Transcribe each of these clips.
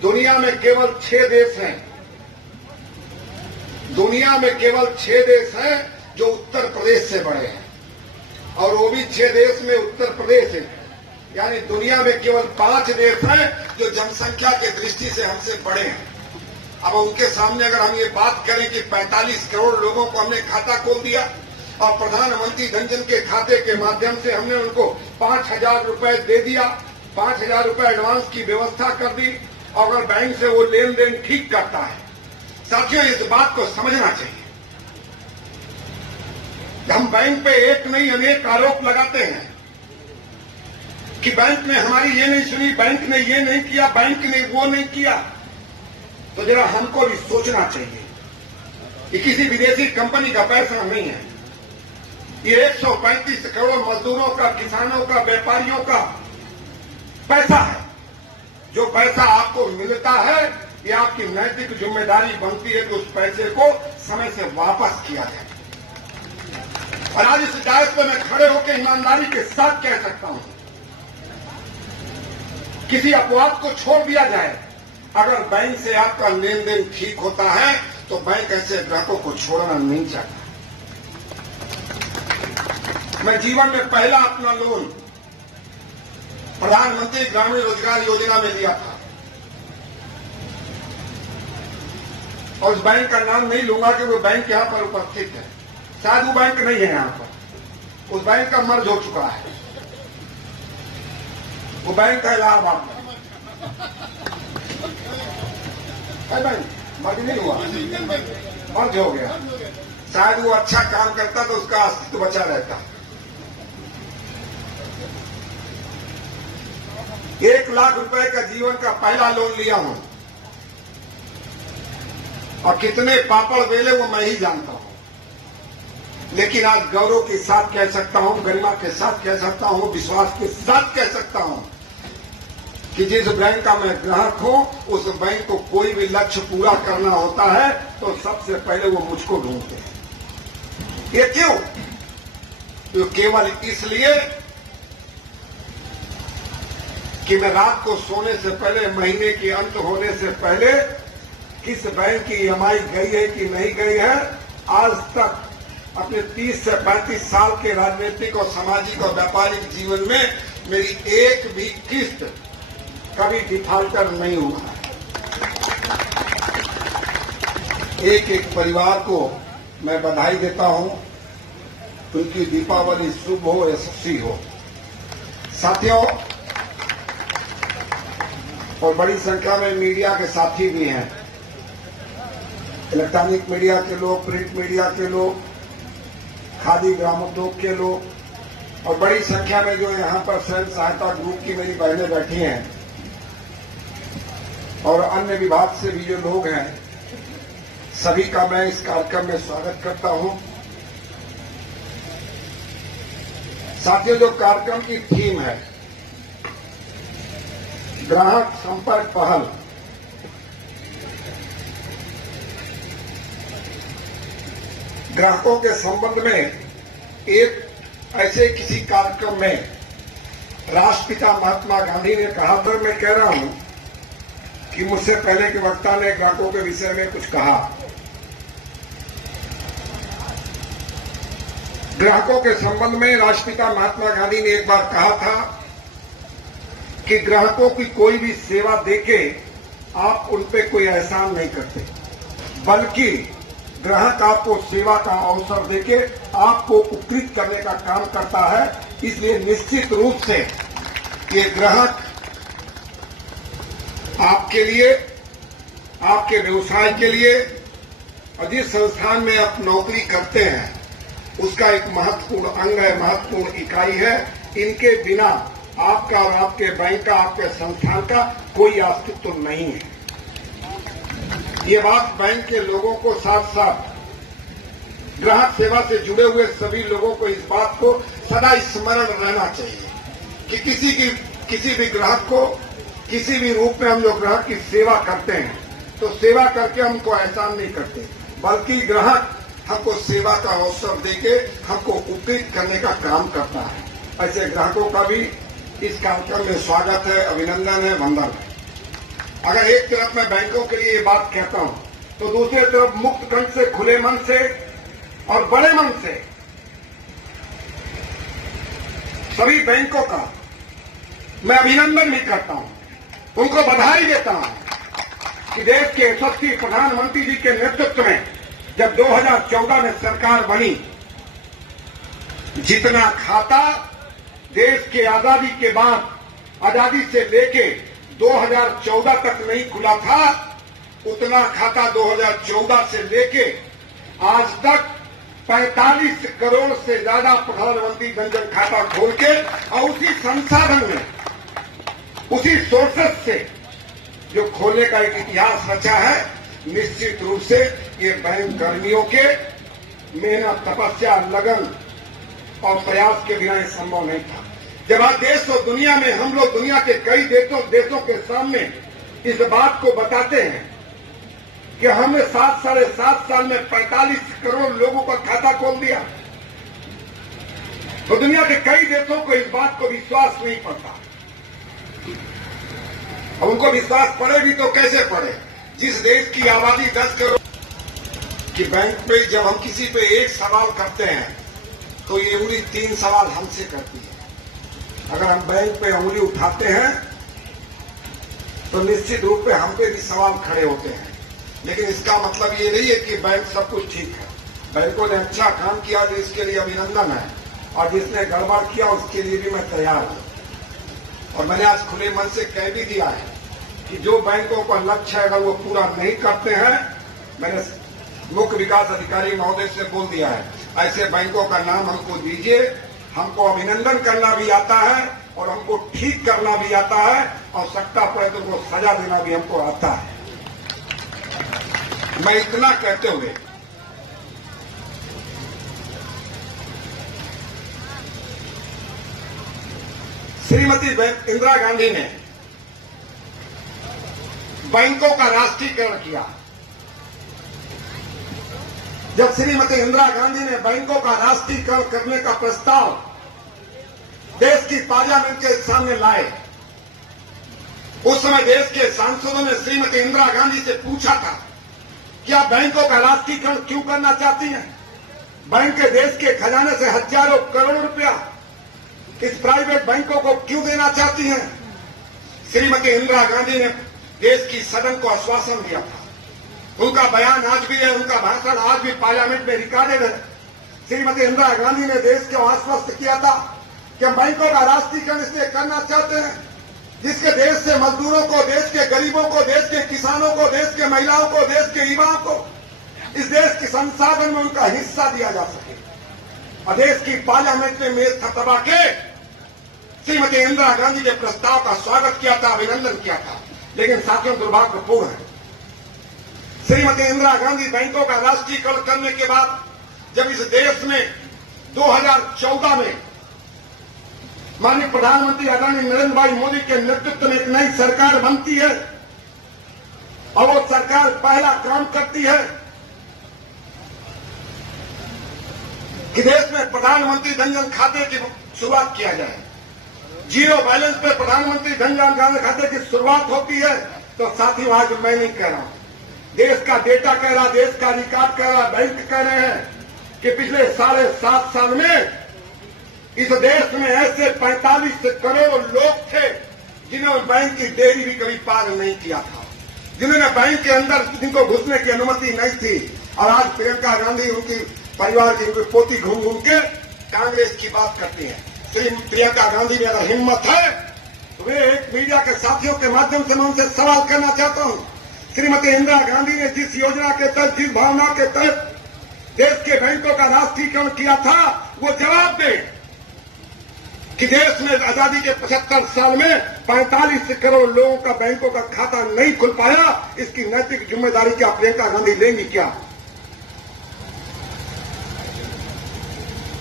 दुनिया में केवल 6 देश हैं, दुनिया में केवल 6 देश हैं जो उत्तर प्रदेश से बड़े हैं, और वो भी 6 देश में उत्तर प्रदेश है। यानी दुनिया में केवल 5 देश हैं जो जनसंख्या की दृष्टि से हमसे बड़े हैं। अब उनके सामने अगर हम ये बात करें कि 45 करोड़ लोगों को हमने खाता खोल दिया और प्रधानमंत्री जनधन के खाते के माध्यम से हमने उनको 5,000 रुपए दे दिया, 5,000 रुपए एडवांस की व्यवस्था कर दी, और अगर बैंक से वो लेन देन ठीक करता है। साथियों, इस बात को समझना चाहिए। हम बैंक पे एक नहीं अनेक आरोप लगाते हैं कि बैंक ने हमारी ये नहीं सुनी, बैंक ने ये नहीं किया, बैंक ने वो नहीं किया। तो जरा हमको भी सोचना चाहिए कि किसी विदेशी कंपनी का पैसा नहीं है, ये 135 करोड़ मजदूरों का, किसानों का, व्यापारियों का पैसा है। जो पैसा आपको मिलता है, ये आपकी नैतिक जिम्मेदारी बनती है कि उस पैसे को समय से वापस किया जाए। और आज इस डायस पर मैं खड़े होकर ईमानदारी के साथ कह सकता हूं, किसी अपवाद को छोड़ दिया जाए। अगर बैंक से आपका लेन देन ठीक होता है तो बैंक ऐसे ग्राहकों को छोड़ना नहीं चाहता। मैं जीवन में पहला अपना लोन प्रधानमंत्री ग्रामीण रोजगार योजना में लिया था, और उस बैंक का नाम नहीं लूंगा कि वो बैंक यहां पर उपस्थित है, शायद वो बैंक नहीं है यहां पर, उस बैंक का मर्ज हो चुका है। वो बैंक है इलाहाबाद में, बैंक मर्ज नहीं हुआ, मर्ज हो गया। शायद वो अच्छा काम करता तो उसका अस्तित्व बचा रहता। 1 लाख रुपए का जीवन का पहला लोन लिया हूं, और कितने पापड़ बेले वो मैं ही जानता हूं। लेकिन आज गौरव के साथ कह सकता हूं, गरिमा के साथ कह सकता हूं, विश्वास के साथ कह सकता हूं कि जिस बैंक का मैं ग्राहक हूं, उस बैंक को कोई भी लक्ष्य पूरा करना होता है तो सबसे पहले वो मुझको ढूंढते हैं। ये क्यों? तो केवल इसलिए कि मैं रात को सोने से पहले, महीने के अंत होने से पहले किस बैंक की ईएमआई गई है कि नहीं गई है, आज तक अपने 30 से 35 साल के राजनीतिक और सामाजिक और व्यापारिक जीवन में मेरी एक भी किस्त कभी डिफॉल्टर नहीं हुआ है। एक एक परिवार को मैं बधाई देता हूं, उनकी दीपावली शुभ हो, यशस्वी हो। साथियों, और बड़ी संख्या में मीडिया के साथी भी हैं, इलेक्ट्रॉनिक मीडिया के लोग, प्रिंट मीडिया के लोग, खादी ग्रामोद्योग के लोग, और बड़ी संख्या में जो यहां पर स्वयं सहायता ग्रुप की मेरी बहनें बैठी हैं, और अन्य विभाग से भी जो लोग हैं, सभी का मैं इस कार्यक्रम में स्वागत करता हूं। साथियों, जो कार्यक्रम की थीम है ग्राहक संपर्क पहल, ग्राहकों के संबंध में एक ऐसे किसी कार्यक्रम में राष्ट्रपिता महात्मा गांधी ने कहा था, मैं कह रहा हूं कि मुझसे पहले के वक्ता ने ग्राहकों के विषय में कुछ कहा। ग्राहकों के संबंध में राष्ट्रपिता महात्मा गांधी ने एक बार कहा था कि ग्राहकों की कोई भी सेवा देके आप उन पे कोई एहसान नहीं करते, बल्कि ग्राहक आपको सेवा का अवसर देके आपको उपकृत करने का काम करता है। इसलिए निश्चित रूप से ये ग्राहक आपके लिए, आपके व्यवसाय के लिए, और जिस संस्थान में आप नौकरी करते हैं उसका एक महत्वपूर्ण अंग है, महत्वपूर्ण इकाई है। इनके बिना आपका और आपके बैंक का, आपके संस्थान का कोई अस्तित्व नहीं है। ये बात बैंक के लोगों को, साथ साथ ग्राहक सेवा से जुड़े हुए सभी लोगों को इस बात को सदा स्मरण रहना चाहिए कि किसी भी ग्राहक को किसी भी रूप में हम जो ग्राहक की सेवा करते हैं तो सेवा करके हमको एहसान नहीं करते, बल्कि ग्राहक हमको सेवा का अवसर देके हमको उपकृत करने का काम करता है। ऐसे ग्राहकों का भी इस कार्यक्रम में स्वागत है, अभिनंदन है, वंदन है। अगर एक तरफ मैं बैंकों के लिए ये बात कहता हूं, तो दूसरी तरफ मुक्त कंठ से, खुले मन से और बड़े मन से सभी बैंकों का मैं अभिनंदन भी करता हूं, उनको बधाई देता हूं कि देश के यशस्वी प्रधानमंत्री जी के नेतृत्व में जब 2014 में सरकार बनी, जितना खाता देश के आजादी के बाद, आजादी से लेके 2014 तक नहीं खुला था, उतना खाता 2014 से लेके आज तक 45 करोड़ से ज्यादा प्रधानमंत्री जनधन खाता खोल के और उसी संसाधन में, उसी सोर्सेस से जो खोलने का एक इतिहास रचा है, निश्चित रूप से ये बैंक कर्मियों के मेहनत, तपस्या, लगन और प्रयास के बिना ये संभव नहीं था। जब आज देश और दुनिया में हम लोग दुनिया के कई देशों के सामने इस बात को बताते हैं कि हमने 7 साल में 45 करोड़ लोगों का खाता खोल दिया, तो दुनिया के कई देशों को इस बात को विश्वास नहीं पड़ता। और उनको विश्वास पड़े भी तो कैसे पड़े, जिस देश की आबादी 10 करोड़ की बैंक पे जब हम किसी पे एक सवाल करते हैं तो ये उंगली 3 सवाल हमसे करती है। अगर हम बैंक पे उंगली उठाते हैं तो निश्चित रूप पे हम पे भी सवाल खड़े होते हैं, लेकिन इसका मतलब ये नहीं है कि बैंक सब कुछ ठीक है। बैंकों ने अच्छा काम किया तो इसके लिए अभिनंदन है, और जिसने गड़बड़ किया उसके लिए भी मैं तैयार हूं। और मैंने आज खुले मन से कह भी दिया है कि जो बैंकों का लक्ष्य है अगर वो पूरा नहीं करते हैं, मैंने मुख्य विकास अधिकारी महोदय से बोल दिया है, ऐसे बैंकों का नाम हमको दीजिए। हमको अभिनंदन करना भी आता है और हमको ठीक करना भी आता है, और सत्ता पड़े तो उनको सजा देना भी हमको आता है। मैं इतना कहते हुए श्रीमती इंदिरा गांधी ने बैंकों का राष्ट्रीयकरण किया। जब श्रीमती इंदिरा गांधी ने बैंकों का राष्ट्रीयकरण करने का प्रस्ताव देश की पार्लियामेंट के सामने लाए, उस समय देश के सांसदों ने श्रीमती इंदिरा गांधी से पूछा था कि आप बैंकों का राष्ट्रीयकरण क्यों करना चाहती हैं? बैंक के देश के खजाने से हजारों करोड़ रुपया इस प्राइवेट बैंकों को क्यों देना चाहती हैं? श्रीमती इंदिरा गांधी ने देश की सदन को आश्वासन दिया था। उनका बयान आज भी है, उनका भाषण आज भी पार्लियामेंट में रिकॉर्डेड है। श्रीमती इंदिरा गांधी ने देश को आश्वस्त किया था कि हम बैंकों का राष्ट्रीयकरण इसलिए करना चाहते हैं जिसके देश से मजदूरों को, देश के गरीबों को, देश के किसानों को, देश के महिलाओं को, देश के युवाओं को इस देश के संसाधन में उनका हिस्सा दिया जा सके। और देश की पार्लियामेंट में मेज थपथपा के श्रीमती इंदिरा गांधी के प्रस्ताव का स्वागत किया था, अभिनंदन किया था। लेकिन साथियों, दुर्भाग्यपूर्ण है, श्रीमती इंदिरा गांधी बैंकों का राष्ट्रीयकरण करने के बाद जब इस देश में 2014 में माननीय प्रधानमंत्री आदरणीय नरेंद्र भाई मोदी के नेतृत्व में एक नई सरकार बनती है और वो सरकार पहला काम करती है कि देश में प्रधानमंत्री जनधन खाते की शुरुआत किया जाए। जीरो बैलेंस पे प्रधानमंत्री जनधन खाते की शुरुआत होती है। तो साथियों, आज मैं नहीं कह रहा हूं, देश का डेटा कह रहा, देश का रिकॉर्ड कह रहा, बैंक कह रहे हैं कि पिछले 7.5 साल में इस देश में ऐसे 45 करोड़ लोग थे जिन्होंने बैंक की डेयरी भी कभी पार नहीं किया था, जिन्होंने बैंक के अंदर जिनको घुसने की अनुमति नहीं थी। और आज प्रियंका गांधी उनकी परिवार की उनकी पोती घूम घूम के कांग्रेस की बात करती है। श्री प्रियंका गांधी में अगर हिम्मत है तो वे एक मीडिया के साथियों के माध्यम से मैं उनसे सवाल करना चाहता हूं, श्रीमती इंदिरा गांधी ने जिस योजना के तहत, जिस भावना के तहत देश के बैंकों का राष्ट्रीयकरण किया था, वो जवाब दें कि देश में आजादी के 75 साल में 45 करोड़ लोगों का बैंकों का खाता नहीं खुल पाया, इसकी नैतिक जिम्मेदारी क्या प्रियंका गांधी लेंगी क्या?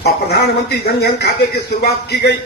और प्रधानमंत्री जनधन खाते की शुरुआत की गई,